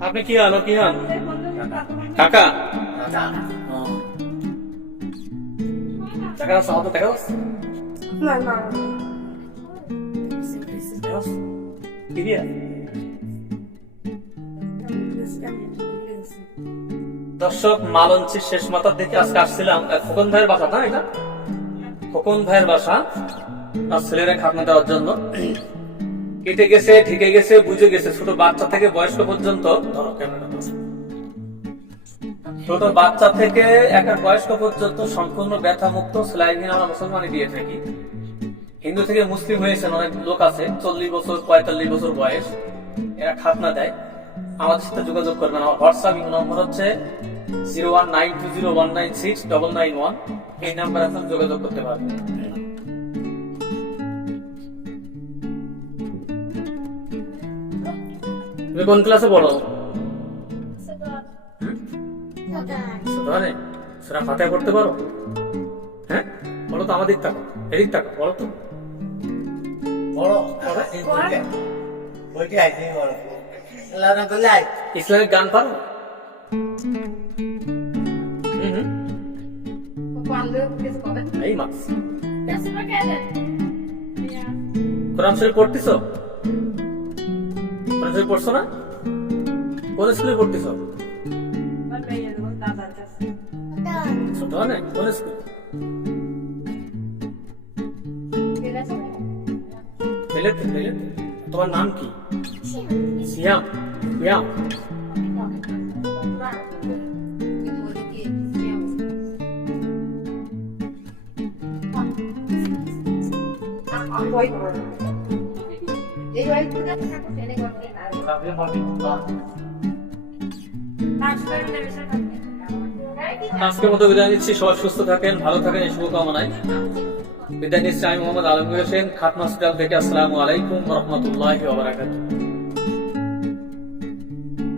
আপনি কি হন? কি হন? কাকা। দেখা না না? দর্শক মালঞ্চির শেষ মাথার দিকে আজকে আসছিলাম খোকন ভাইয়ের বাসা না? এটা খোকন ভাইয়ের বাসা তার ছেলেরা খাতনা দেওয়ার জন্য। কেটে গেছে ঠেকে গেছে, বুঝে গেছে। ছোট বাচ্চা থেকে বয়স্ক পর্যন্ত ছোট বাচ্চা থেকে একটা বয়স্ক পর্যন্ত সম্পূর্ণ ব্যথা মুক্ত সেলাই নিয়ে আমরা মুসলমানি দিয়ে থাকি। হিন্দু থেকে মুসলিম হয়েছেন অনেক লোক আছে, চল্লিশ বছর, পঁয়তাল্লিশ বছর বয়স। এরা খাতনা দেয়। আমাদের সাথে যোগাযোগ করবেন। আমার হোয়াটসঅ্যাপ নম্বর হচ্ছে zero one nine two zero one nine six double nine one. এই নাম্বারে আপনার যোগাযোগ করতে পারবেন। তুমি কোন ক্লাসে পড়ো? সেটা ফাতায় পড়তে পারো? হ্যাঁ? বলো তো আমাদের টাকা এদিক টাকা বলো তো। ইসলামিক গান পারো? হুম হুম। এই মাস। কোরআন শরীফ পড়তেছো? শরীফ পড়ছো না? কোন স্কুলে পড়তেছো? ছোট না, কোন স্কুল? তোমার নাম কি? সিয়াম সিয়াম আজকের মতো বিদায় নিচ্ছি, সবাই সুস্থ থাকেন, ভালো থাকেন, এই শুভকামনায়। বিদায় নিচ্ছি আমি মোহাম্মদ আলম হোসেন খাতমা হসপিটাল থেকে আসসালামু আলাইকুম রহমতুল্লাহ